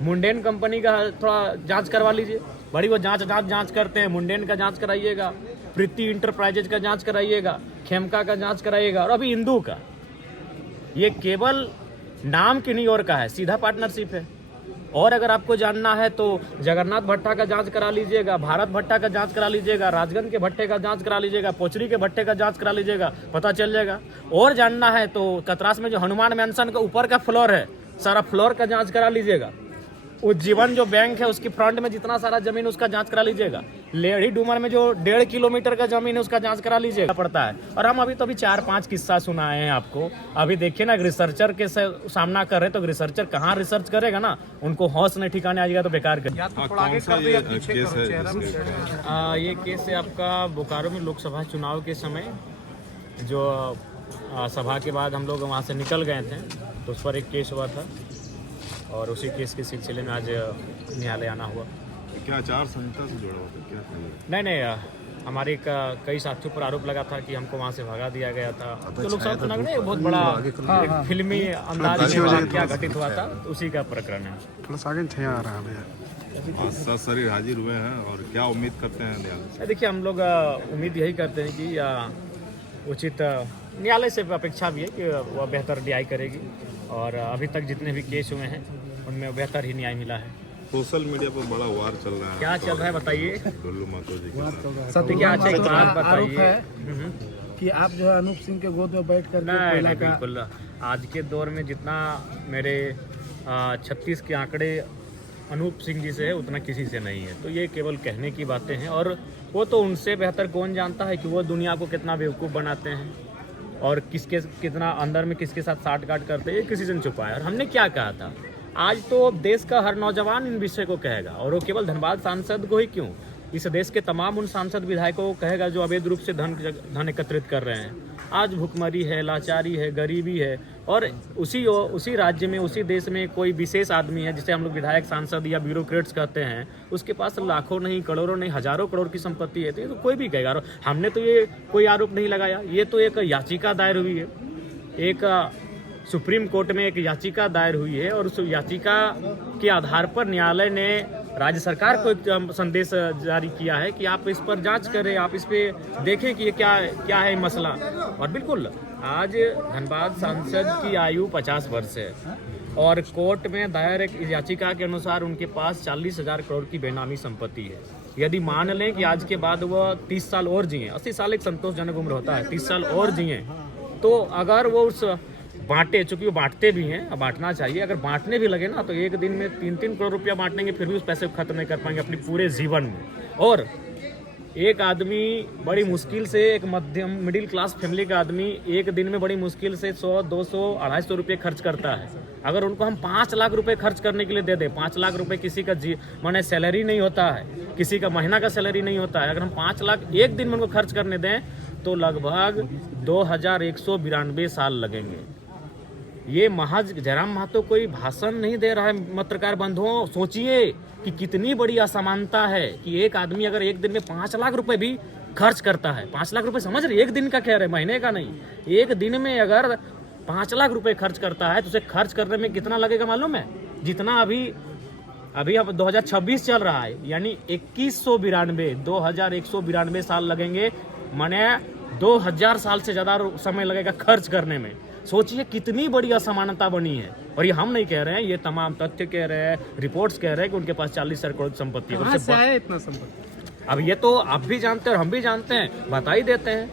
Mundane company का थोड़ा जांच करवा लीजिए, बड़ी वो जांच करते हैं। मुंडेन का जांच कराइएगा, प्रीति इंटरप्राइजेज का जांच कराइएगा, खेमका का जांच कराइएगा, और अभी इंदू का। ये केवल नाम किन्हीं और का है, सीधा पार्टनरशिप है। और अगर आपको जानना है तो जगन्नाथ भट्टा का जांच करा लीजिएगा, भारत भट्टा का जांच करा लीजिएगा, राजगंज के भट्टे का जांच करा लीजिएगा, पोचरी के भट्टे का जांच करा लीजिएगा, पता चल जाएगा। और जानना है तो कतरास में जो हनुमान मैंसन का ऊपर का फ्लोर है, सारा फ्लोर का जांच करा लीजिएगा। उज्जीवन जो बैंक है उसकी फ्रंट में जितना सारा जमीन उसका जांच करा लीजिएगा। लेढ़ी डूमर में जो 1.5 किलोमीटर का जमीन है उसका जांच करा लीजिएगा पड़ता है। और हम अभी 4-5 किस्सा सुनाए हैं आपको। अभी देखिए ना, रिसर्चर के सामना कर रहे, तो रिसर्चर कहाँ रिसर्च करेगा ना, उनको होश नहीं ठिकाने आएगा तो बेकार कर। ये केस है आपका बोकारो में लोकसभा चुनाव के समय, जो सभा के बाद हम लोग वहाँ से निकल गए थे, तो उस पर एक केस हुआ था और उसी केस के सिलसिले में आज न्यायालय आना हुआ। क्या आचार संहिता से जुड़ा हुआ था क्या? नहीं, हमारे कई साथियों पर आरोप लगा था कि हमको वहाँ से भगा दिया गया था। तो लोकसभा चुनाव में बहुत बड़ा एक फिल्मी अंदाज में क्या घटित हुआ था, तो उसी का प्रकरण है। शरीर हाजिर हुए हैं और क्या उम्मीद करते हैं न्यायालय से? देखिए, हम लोग उम्मीद यही करते हैं कि उचित न्यायालय से अपेक्षा भी है कि वह बेहतर न्याय करेगी, और अभी तक जितने भी केस हुए हैं उनमें बेहतर ही न्याय मिला है। सोशल मीडिया पर बड़ा वार चल रहा है, क्या चल रहा है बताइए? डुल्लू महतो जी क्या एक बात बताइए कि आप जो है अनूप सिंह के गोद में बैठ कर नहीं, बिल्कुल। आज के दौर में जितना मेरे 36 के आंकड़े अनूप सिंह जी से है उतना किसी से नहीं है। तो ये केवल कहने की बातें हैं, और वो तो उनसे बेहतर कौन जानता है कि वो दुनिया को कितना बेवकूफ़ बनाते हैं और किसके कितना अंदर में किसके साथ साठ-गांठ करते हैं, ये किसी से नहीं छुपा है। और हमने क्या कहा था, आज तो देश का हर नौजवान इन विषय को कहेगा, और वो केवल धनबाद सांसद को ही क्यों, इस देश के तमाम उन सांसद विधायकों को कहेगा जो अवैध रूप से धन एकत्रित कर रहे हैं। आज भुखमरी है, लाचारी है, गरीबी है, और उसी राज्य में, उसी देश में कोई विशेष आदमी है जिसे हम लोग विधायक, सांसद या ब्यूरोक्रेट्स कहते हैं, उसके पास लाखों नहीं, करोड़ों नहीं, हजारों करोड़ की संपत्ति है। तो ये तो कोई भी कहेगा। हमने तो ये कोई आरोप नहीं लगाया, ये तो एक याचिका दायर हुई है, एक सुप्रीम कोर्ट में एक याचिका दायर हुई है, और उस याचिका के आधार पर न्यायालय ने राज्य सरकार को एक संदेश जारी किया है कि आप इस पर जांच करें, आप इस पे देखें कि ये क्या है मसला। और बिल्कुल, आज धनबाद सांसद की आयु 50 वर्ष है, और कोर्ट में दायर एक याचिका के अनुसार उनके पास 40,000 करोड़ की बेनामी संपत्ति है। यदि मान लें कि आज के बाद वह 30 साल और जिए, 80 साल एक संतोषजनक उम्र होता है, 30 साल और जिए, तो अगर वो उस बांटे, चूंकि वो बांटते भी हैं, बांटना चाहिए, अगर बांटने भी लगे ना तो एक दिन में 3-3 करोड़ रुपया बांटेंगे, फिर भी उस पैसे को खत्म नहीं कर पाएंगे अपने पूरे जीवन में। और एक आदमी बड़ी मुश्किल से, एक मध्यम मिडिल क्लास फैमिली का आदमी एक दिन में बड़ी मुश्किल से 100, 200, 250 रुपये खर्च करता है। अगर उनको हम 5 लाख रुपए खर्च करने के लिए दे दें, 5 लाख रुपए किसी का माने सैलरी नहीं होता है, किसी का महीना का सैलरी नहीं होता है, अगर हम 5 लाख एक दिन में उनको खर्च करने दें तो लगभग 2192 साल लगेंगे। ये महज जयराम महतो कोई भाषण नहीं दे रहा है पत्रकार बंधुओं। सोचिए कि कितनी बड़ी असमानता है कि एक आदमी अगर एक दिन में 5 लाख रुपए भी खर्च करता है, 5 लाख रुपए समझ रहे, एक दिन का कह रहे, महीने का नहीं, एक दिन में अगर 5 लाख रुपए खर्च करता है तो उसे खर्च करने में कितना लगेगा मालूम है? जितना अभी अब 2026 चल रहा है, यानी 2192 साल लगेंगे, माने 2000 साल से ज्यादा समय लगेगा खर्च करने में। सोचिए कितनी बड़ी असमानता बनी है। और ये हम नहीं कह रहे हैं, ये तमाम तथ्य कह रहे हैं, रिपोर्ट्स कह रहे हैं कि उनके पास 40,000 करोड़ संपत्ति है। कहाँ से आया इतना संपत्ति? अब ये तो आप भी जानते हैं और हम भी जानते हैं, बता ही देते हैं।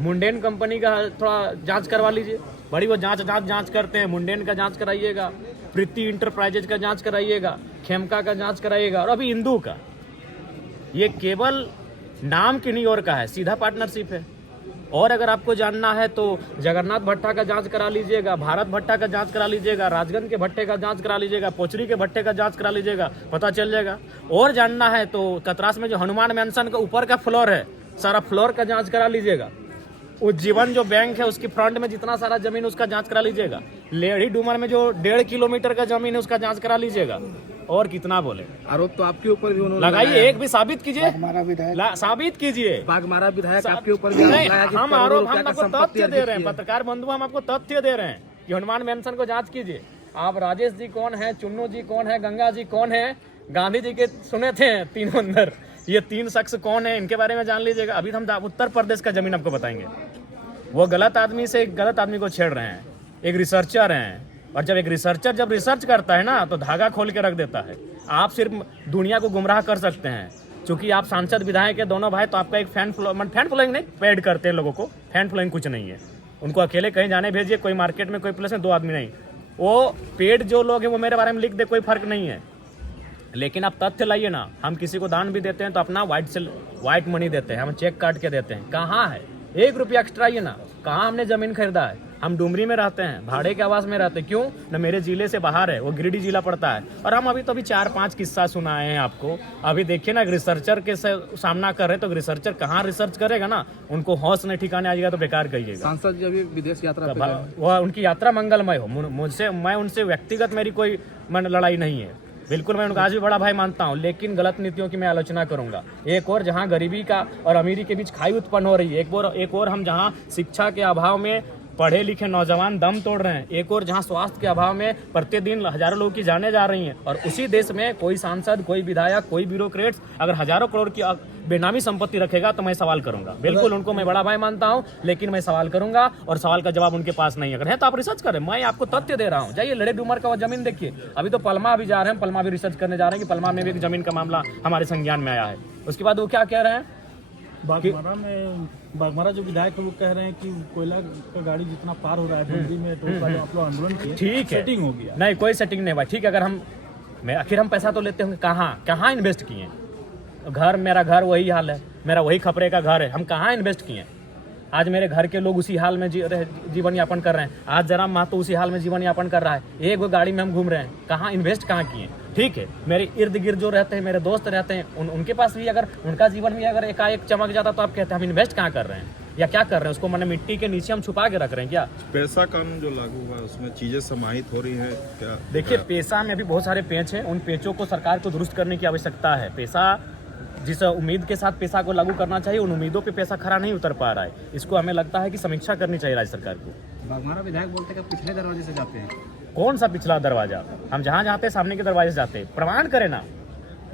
मुंडेन कंपनी का थोड़ा जांच करवा लीजिए, बड़ी वो जांच करते हैं। मुंडेन का जांच कराइएगा, प्रीति इंटरप्राइजेज का जांच कराइएगा, खेमका का जांच कराइएगा, और अभी इंदू का। ये केवल नाम किन्हीं और का है, सीधा पार्टनरशिप है। और अगर आपको जानना है तो जगन्नाथ भट्टा का जांच करा लीजिएगा, भारत भट्टा का जांच करा लीजिएगा, राजगंज के भट्टे का जांच करा लीजिएगा, पोचरी के भट्टे का जांच करा लीजिएगा, पता चल जाएगा। और जानना है तो कतरास में जो हनुमान मैंसन का ऊपर का फ्लोर है, सारा फ्लोर का जांच करा लीजिएगा। उज्जीवन जो बैंक है उसकी फ्रंट में जितना सारा जमीन उसका जांच करा लीजिएगा। लेढ़ी डूमर में जो 1.5 किलोमीटर का जमीन है उसका जांच करा लीजिएगा। और कितना बोले, आरोप तो आपके ऊपर भी उन्होंने लगाइए, एक भी साबित कीजिए, साबित कीजिए। बागमारा विधायक आपके ऊपर भी नहीं, हम आपको तथ्य दे रहे हैं, पत्रकार बंधु, हम आपको तथ्य दे रहे हैं कि हनुमान मैंसन को जांच कीजिए। आप राजेश जी कौन है, चुन्नू जी कौन है, गंगा जी कौन है, गांधी जी के सुने थे तीनों अंदर, ये 3 शख्स कौन है, इनके बारे में जान लीजिएगा। अभी हम उत्तर प्रदेश का जमीन आपको बताएंगे। वो गलत आदमी से एक गलत आदमी को छेड़ रहे हैं, एक रिसर्चर हैं, और जब एक रिसर्चर जब रिसर्च करता है ना तो धागा खोल के रख देता है। आप सिर्फ दुनिया को गुमराह कर सकते हैं, क्योंकि आप सांसद विधायक के दोनों भाई, तो आपका एक फैन फॉलोइंग नहीं, पेड करते हैं लोगों को, फैन फॉलोइंग कुछ नहीं है। उनको अकेले कहीं जाने भेजिए, कोई मार्केट में कोई प्लेस में 2 आदमी नहीं, वो पेड जो लोग हैं वो मेरे बारे में लिख दे, कोई फर्क नहीं है। लेकिन आप तथ्य लाइए ना, हम किसी को दान भी देते हैं तो अपना व्हाइट मनी देते हैं, हम चेक काट के देते हैं। कहाँ है 1 रुपया एक्स्ट्रा आइए ना, कहाँ हमने जमीन खरीदा है? हम डुमरी में रहते हैं, भाड़े के आवास में रहते हैं, क्यों न मेरे जिले से बाहर है, वो गिरिडीह जिला पड़ता है। और हम अभी 4-5 किस्सा सुनाए हैं आपको। अभी देखिए ना, रिसर्चर के सामना कर रहे हैं, तो रिसर्चर कहाँ रिसर्च करेगा ना, उनको होश नहीं ठिकाने आएगा तो बेकार कहिएगा। सांसद जी अभी विदेश यात्रा पे गए। वह उनकी यात्रा मंगलमय हो, मैं उनसे व्यक्तिगत मेरी कोई लड़ाई नहीं है, बिल्कुल मैं उनको आज भी बड़ा भाई मानता हूं, लेकिन गलत नीतियों की मैं आलोचना करूंगा। एक और जहां गरीबी का और अमीरी के बीच खाई उत्पन्न हो रही है, एक और हम जहां शिक्षा के अभाव में पढ़े लिखे नौजवान दम तोड़ रहे हैं, एक और जहां स्वास्थ्य के अभाव में प्रतिदिन हजारों लोगों की जानें जा रही हैं, और उसी देश में कोई सांसद, कोई विधायक, कोई ब्यूरोक्रेट्स अगर हजारों करोड़ की बेनामी संपत्ति रखेगा तो मैं सवाल करूंगा। बिल्कुल उनको मैं बड़ा भाई मानता हूं, लेकिन मैं सवाल करूंगा और सवाल का जवाब उनके पास नहीं है। अगर है तो आप रिसर्च करें, मैं आपको तथ्य दे रहा हूं। जाइए लड़े डूमर का वो जमीन देखिए। अभी तो पलमा भी जा रहे हैं, पलमा भी रिसर्च करने जा रहे हैं कि पलमा में भी एक जमीन का मामला हमारे संज्ञान में आया है। उसके बाद वो क्या कह रहे हैं, बागमारा जो विधायक है वो कह रहे हैं कि कोयला का गाड़ी जितना पार हो रहा है दिल्ली में, तो उसका जो आप लोग आंदोलन किए, ठीक है, सेटिंग हो गया। नहीं कोई सेटिंग नहीं भाई, ठीक है। अगर आखिर हम पैसा तो लेते होंगे, कहाँ इन्वेस्ट किए? मेरा घर वही हाल है, मेरा वही खपरे का घर है, हम कहाँ इन्वेस्ट किए? आज मेरे घर के लोग उसी हाल में जीवन यापन कर रहे हैं, आज जरा महतो उसी हाल में जीवन यापन कर रहा है, एक वो गाड़ी में हम घूम रहे हैं, कहाँ इन्वेस्ट कहाँ किए? ठीक है, मेरे इर्द गिर्द जो रहते हैं, मेरे दोस्त रहते हैं, उनके पास भी अगर उनका जीवन भी अगर एकाएक चमक जाता तो आप कहते हैं हम इन्वेस्ट कहाँ कर रहे हैं या क्या कर रहे हैं? उसको मैंने मिट्टी के नीचे हम छुपा के रख रहे हैं क्या? पैसा कानून जो लागू हुआ है उसमें चीजें समाहित हो रही है क्या? देखिए, पैसा में अभी बहुत सारे पेच हैं, उन पेचों को सरकार को दुरुस्त करने की आवश्यकता है। पैसा जिस उम्मीद के साथ पैसा को लागू करना चाहिए, उन उम्मीदों पे पैसा खरा नहीं उतर पा रहा है। इसको हमें लगता है कि समीक्षा करनी चाहिए राज्य सरकार को। बागमारा विधायक बोलते हैं कि पिछले दरवाजे से जाते हैं। कौन सा पिछला दरवाजा? हम जहाँ जाते हैं सामने के दरवाजे से जाते हैं। प्रमाण करें ना,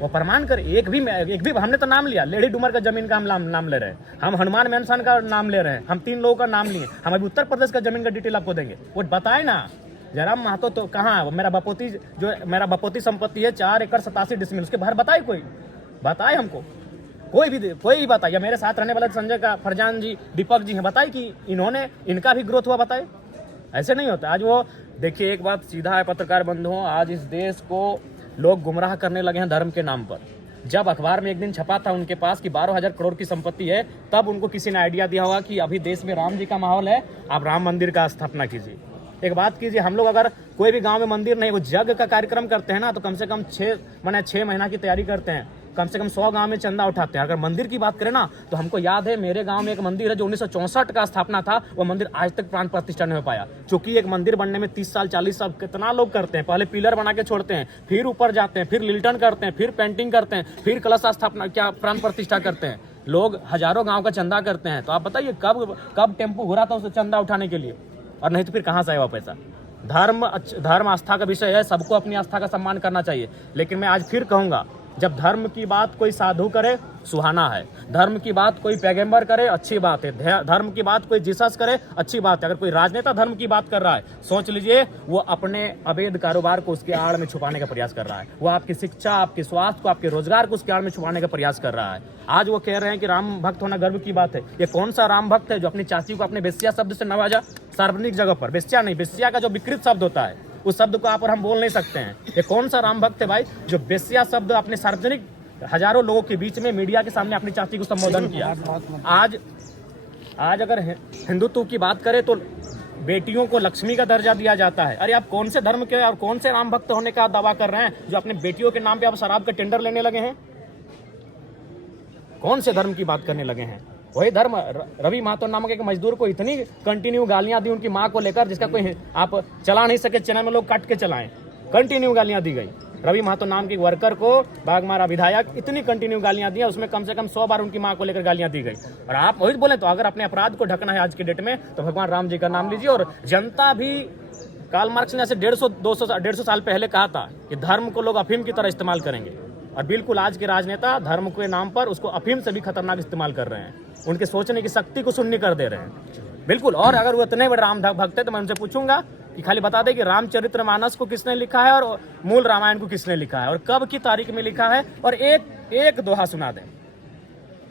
वो प्रमाण करे। एक भी हमने तो नाम लिया, लेडी डूमर का जमीन का हम नाम ले रहे हैं, हम हनुमान मेंशन का नाम ले रहे हैं, हम 3 लोगों का नाम लिए। हम अभी उत्तर प्रदेश का जमीन का डिटेल आपको देंगे, वो बताए ना। जयराम महतो तो कहाँ है? मेरा बपोती संपत्ति है 4 एकड़ 87 डिसमिल, उसके बाहर बताए, कोई बताए हमको? कोई भी बताए? या मेरे साथ रहने वाले संजय का फरजान जी, दीपक जी हैं, बताए कि इनका भी ग्रोथ हुआ? बताए। ऐसे नहीं होता। आज वो देखिए, एक बात सीधा है पत्रकार बंधुओं, आज इस देश को लोग गुमराह करने लगे हैं धर्म के नाम पर। जब अखबार में एक दिन छपा था उनके पास कि 12,000 करोड़ की संपत्ति है, तब उनको किसी ने आइडिया दिया होगा कि अभी देश में राम जी का माहौल है, आप राम मंदिर का स्थापना कीजिए। एक बात कीजिए, हम लोग अगर कोई भी गांव में मंदिर नहीं, वो यज्ञ का कार्यक्रम करते हैं ना, तो कम से कम 6 महीना की तैयारी करते हैं, कम से कम 100 गांव में चंदा उठाते हैं। अगर मंदिर की बात करें ना, तो हमको याद है मेरे गांव में एक मंदिर है जो 1964 का स्थापना था, वो मंदिर आज तक प्राण प्रतिष्ठा नहीं हो पाया। क्योंकि एक मंदिर बनने में 30 साल 40 साल कितना लोग करते हैं। पहले पिलर बना के छोड़ते हैं, फिर ऊपर जाते हैं, फिर लिल्टन करते हैं, फिर पेंटिंग करते हैं, फिर कलश स्थापना प्राण प्रतिष्ठा करते हैं। लोग हजारों गाँव का चंदा करते हैं। तो आप बताइए कब टेम्पो घुरा था उसे चंदा उठाने के लिए? और नहीं तो फिर कहाँ से आएगा पैसा? धर्म आस्था का विषय है, सबको अपनी आस्था का सम्मान करना चाहिए। लेकिन मैं आज फिर कहूंगा, जब धर्म की बात कोई साधु करे सुहाना है, धर्म की बात कोई पैगंबर करे अच्छी बात है, धर्म की बात कोई जीसस करे अच्छी बात है। अगर कोई राजनेता धर्म की बात कर रहा है, सोच लीजिए वो अपने अवैध कारोबार को उसके आड़ में छुपाने का प्रयास कर रहा है। वो आपकी शिक्षा, आपके स्वास्थ्य को, आपके रोजगार को उसके आड़ में छुपाने का प्रयास कर रहा है। आज वो कह रहे हैं कि राम भक्त होना गर्व की बात है। ये कौन सा राम भक्त है जो अपनी चाची को अपने बेस्या शब्द से नवाजा? सार्वजनिक जगह पर बेस्या नहीं, बेस्या का जो विकृत शब्द होता है उस शब्द को आप और हम बोल नहीं सकते हैं। ये कौन सा राम भक्त है भाई जो बेस्या शब्द अपने सार्वजनिक हजारों लोगों के बीच में मीडिया के सामने अपनी चाची को संबोधन किया? आज अगर हिंदुत्व की बात करें तो बेटियों को लक्ष्मी का दर्जा दिया जाता है। अरे आप कौन से धर्म के और कौन से राम भक्त होने का दावा कर रहे हैं जो अपने बेटियों के नाम पे आप शराब का टेंडर लेने लगे हैं? कौन से धर्म की बात करने लगे हैं? वही धर्म रवि महतो नामक एक मजदूर को इतनी कंटिन्यू गालियां दी उनकी मां को लेकर, जिसका कोई आप चला नहीं सके, चैनल में लोग काट के चलाएं, कंटिन्यू गालियां दी गई। रवि महतो नाम के वर्कर को बागमारा विधायक इतनी कंटिन्यू गालियां दी, उसमें कम से कम 100 बार उनकी मां को लेकर गालियां दी गई। और आप वही बोले तो अगर अपने अपराध को ढकना है आज की डेट में, तो भगवान राम जी का नाम लीजिए। और जनता भी कार्ल मार्क्स ने ऐसे 150 साल पहले कहा था कि धर्म को लोग अफीम की तरह इस्तेमाल करेंगे, और बिल्कुल आज के राजनेता धर्म के नाम पर उसको अफीम से भी खतरनाक इस्तेमाल कर रहे हैं, उनके सोचने की शक्ति को शून्य कर दे रहे हैं। बिल्कुल। और अगर वो इतने बड़े राम भक्त है तो मैं उनसे पूछूंगा कि खाली बता दे कि रामचरितमानस को किसने लिखा है और मूल रामायण को किसने लिखा है और कब की तारीख में लिखा है, और एक दोहा सुना दें।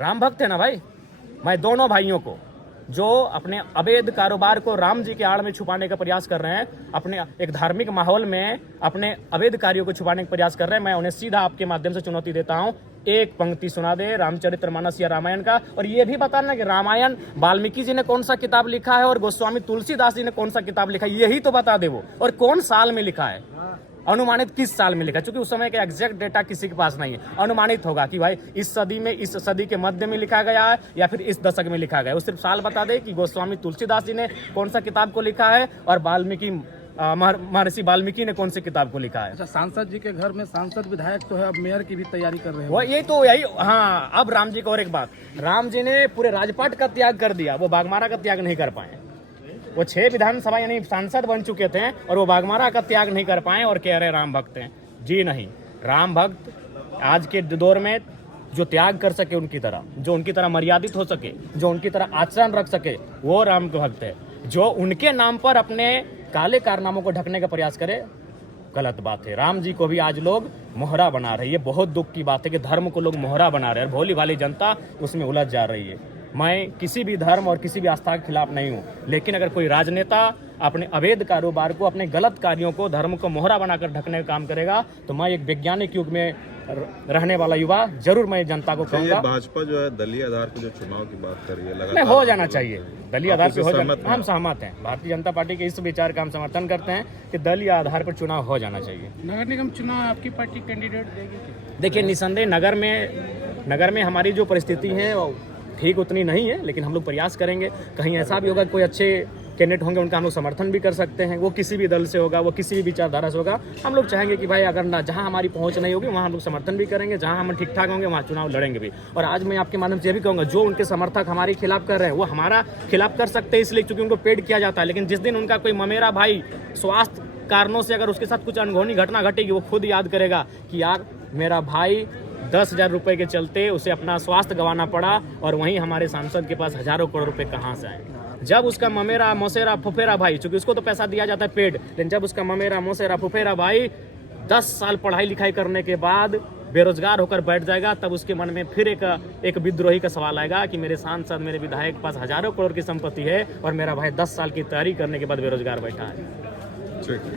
राम भक्त है ना भाई। मैं दोनों भाइयों को जो अपने अवैध कारोबार को राम जी के आड़ में छुपाने का प्रयास कर रहे हैं, अपने एक धार्मिक माहौल में अपने अवैध कार्यों को छुपाने का प्रयास कर रहे हैं, मैं उन्हें सीधा आपके माध्यम से चुनौती देता हूं, एक पंक्ति सुना दे रामचरितमानस या रामायण का, और ये भी बताना कि रामायण वाल्मीकि जी ने कौन सा किताब लिखा है और गोस्वामी तुलसीदास जी ने कौन सा किताब लिखा है, यही तो बता दे वो, और कौन साल में लिखा है, अनुमानित किस साल में लिखा, क्योंकि उस समय का एग्जैक्ट डेटा किसी के पास नहीं है। अनुमानित होगा कि भाई इस सदी में, इस सदी के मध्य में लिखा गया है या फिर इस दशक में लिखा गया है। वो सिर्फ साल बता दे कि गोस्वामी तुलसीदास जी ने कौन सा किताब को लिखा है और महर्षि वाल्मीकि ने कौन सी किताब को लिखा है। अच्छा, सांसद जी के घर में सांसद विधायक तो है, अब मेयर की भी तैयारी कर रहे हैं वो यही हाँ। अब राम जी को और एक बात, राम जी ने पूरे राजपाट का त्याग कर दिया, वो बाघमारा का त्याग नहीं कर पाए। वो 6 विधानसभा यानी सांसद बन चुके थे और वो बाघमारा का त्याग नहीं कर पाए और कह रहे राम भक्त हैं। जी नहीं, राम भक्त आज के दौर में जो त्याग कर सके उनकी तरह, जो उनकी तरह मर्यादित हो सके, जो उनकी तरह आचरण रख सके, वो राम के भक्त है। जो उनके नाम पर अपने काले कारनामों को ढकने का प्रयास करे, गलत बात है। राम जी को भी आज लोग मोहरा बना रहे हैं। ये बहुत दुख की बात है कि धर्म को लोग मोहरा बना रहे हैं और भोली भाली जनता उसमें उलझ जा रही है। मैं किसी भी धर्म और किसी भी आस्था के खिलाफ नहीं हूँ, लेकिन अगर कोई राजनेता अपने अवैध कारोबार को, अपने गलत कार्यों को, धर्म को मोहरा बनाकर ढकने का काम करेगा, तो मैं एक वैज्ञानिक युग में रहने वाला युवा जरूर मैं जनता को कहूँगा, भाजपा जो है दलीय आधार पर जो चुनाव की बात कर रही है, नहीं हो जाना चाहिए दलीय आधार पर, हो जाना। सहमत हैं? हम सहमत हैं, भारतीय जनता पार्टी के इस विचार का हम समर्थन करते हैं कि दलीय आधार पर चुनाव हो जाना चाहिए। नगर निगम चुनाव आपकी पार्टी कैंडिडेट देगी? देखिए, निसंदेह नगर में हमारी जो परिस्थिति है वो ठीक उतनी नहीं है, लेकिन हम लोग प्रयास करेंगे। कहीं ऐसा भी होगा कोई अच्छे कैंडिडेट होंगे, उनका हम लोग समर्थन भी कर सकते हैं। वो किसी भी दल से होगा, वो किसी भी विचारधारा से होगा। हम लोग चाहेंगे कि भाई अगर ना जहां हमारी पहुंच नहीं होगी वहां हम लोग समर्थन भी करेंगे, जहां हम ठीक ठाक होंगे वहां चुनाव लड़ेंगे भी। और आज मैं आपके माध्यम से ये भी कहूँगा, जो उनके समर्थक हमारे खिलाफ कर रहे हैं वो हमारा खिलाफ कर सकते हैं इसलिए क्योंकि उनको पेड किया जाता है, लेकिन जिस दिन उनका कोई ममेरा भाई स्वास्थ्य कारणों से अगर उसके साथ कुछ अनहोनी घटना घटेगी, वो खुद याद करेगा कि यार मेरा भाई 10,000 रुपए के चलते उसे अपना स्वास्थ्य गंवाना पड़ा और वहीं हमारे सांसद के पास हजारों करोड़ रुपए कहाँ से आए। जब उसका ममेरा मौसेरा फुफेरा भाई, चूंकि उसको तो पैसा दिया जाता है पेड, लेकिन जब उसका ममेरा मौसेरा फुफेरा भाई 10 साल पढ़ाई लिखाई करने के बाद बेरोजगार होकर बैठ जाएगा, तब उसके मन में फिर एक विद्रोही का सवाल आएगा कि मेरे सांसद, मेरे विधायक के पास हजारों करोड़ की संपत्ति है और मेरा भाई 10 साल की तैयारी करने के बाद बेरोजगार बैठा है।